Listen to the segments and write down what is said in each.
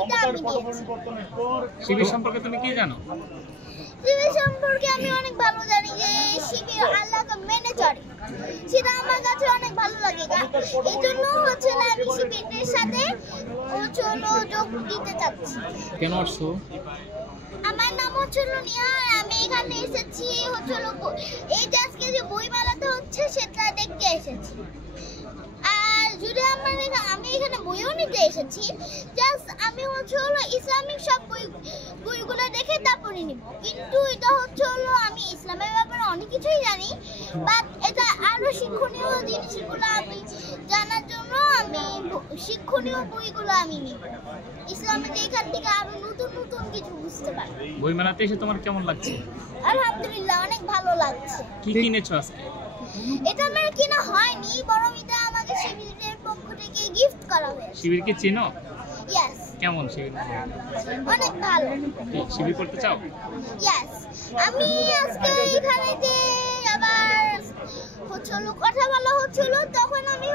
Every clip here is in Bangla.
ওটা আমি দিয়েছি। শিবির সম্পর্কে তুমি কি জানো? শিবির সম্পর্কে আমি অনেক ভালো জানি যে শিবির আল্লাহকে মেনে চলে, সেটা আমার কাছে অনেক ভালো লাগে। এই জন্য হচ্ছে না আমি শিবিরের সাথে যোগ দিতে চাচ্ছি। কেন আসছো? আমার নাম হচ্ছে নিয়া, আমি এখানে এসেছি হচ্ছে এই যে আজকে যে বইমেলাতে হচ্ছে সেটা দেখতে এসেছি। আর যদি আমি এখানে বইও নিতে এসেছি, জাস্ট আমি হচ্ছে ইসলামিক সব বইগুলো দেখে তারপরে নিব। কিন্তু এটা হচ্ছে আমি ইসলামের ব্যাপারে অনেক কিছুই জানি, বাট এটা আরো শিক্ষণীয় জিনিসগুলো আমি জানার জন্য আমি শিক্ষণীয় বইগুলো আমি নিব। ইসলামের এখান থেকে আরো নতুন নতুন কিছু বুঝতে পারি। বইমেলাতে এসে তোমার কেমন লাগছে? আলহামদুলিল্লাহ, অনেক ভালো লাগছে। কি কিনেছো আজকে? এটা আমার কেনা হয়নি, বরং এটা আমাকে শিবিরের পক্ষ থেকে গিফট করা হয়েছে। শিবির কি চেনো? ইয়েস। কেমন শিবির? অনেক ভালো। শিবির করতে চাও? ইয়েস। আমি আজকে এখানে যে আবার কথা বলা হচ্ছিল, তখন আমি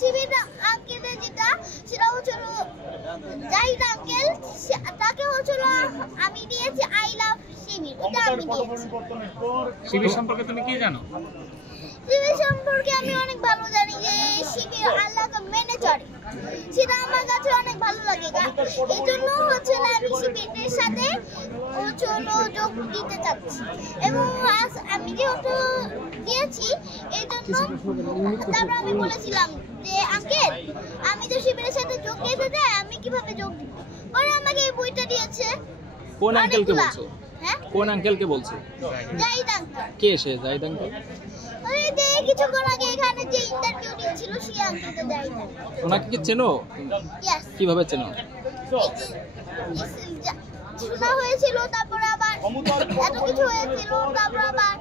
শিবির আঙ্কেলের সেটা জাহিদ আঙ্কেল, তাকে আমি দিয়েছি আই লাভ শিবির, ওটা আমি দিয়েছি। শিবির সম্পর্কে তুমি কি জানো? শিবির সম্পর্কে আমি অনেক ভালো জানি যে শিবির আল্লাহকে মেনে চলে, সেটা আমার কাছে অনেক ভালো লাগে। এই জন্য হচ্ছে না আমি শিবিরের সাথে যোগ দিতে চাচ্ছি। এবং আমি যেহেতু দিয়েছি এই জন্য তারপর আমি বলেছিলাম যে আঙ্কেল, আমি তো শিবিরের সাথে যোগ দিতে চাই, আমি কিভাবে যোগ দিব? পরে আমাকে এই বইটা দিয়েছে। কোন আঙ্কেলকে বলছো? হ্যাঁ, কোন আঙ্কেলকে বলছো? জাহিদ আঙ্কেল। কে সে জাহিদ আঙ্কেল? কিছুক্ষণ আগে এখানে যে ইন্টারভিউ দিচ্ছিল সেই আঙ্কেলকে জাহিদ আঙ্কেল। ওনাকে কি চেনো? ইয়েস। কিভাবে চেনো? শোনা হয়েছিল, তারপরে আবার এত কিছু হয়েছিল, তারপর আবার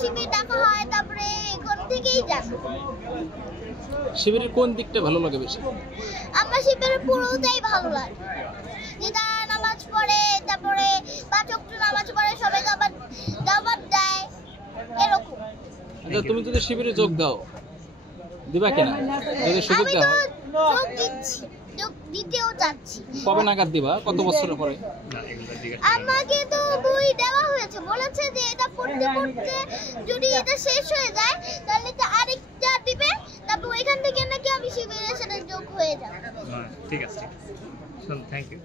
শিবির ডাকা হয়, তারপরে এখান থেকেই জানো। শিবিরের কোন দিকটা ভালো লাগে বেশি? আমার শিবিরের পুরোটাই ভালো লাগে, যে তারা নামাজ পড়ে, তারপরে 5 ওয়াক্ত নামাজ পড়ে, সবাইকে আবার দাওয়াত দেয়, এরকম। আচ্ছা, তুমি যদি শিবিরে যোগ দাও, দিবা কিনা? যদি সুযোগ আমি দেওয়া তো হয়? যোগ দিচ্ছি, যোগ দিতেও চাচ্ছি। কবে নাগাদ দিবা? কত বছরের পরে? আমাকে তো বই দেওয়া হয়েছে, বলেছে যে এটা পড়তে পড়তে যদি এটা শেষ হয়ে যায় তাহলে তো আরেকটা দিবে, তারপর ওইখান থেকে নাকি আমি শিবিরের সাথে যোগ হয়ে যাব। ঠিক আছে, থ্যাংক ইউ।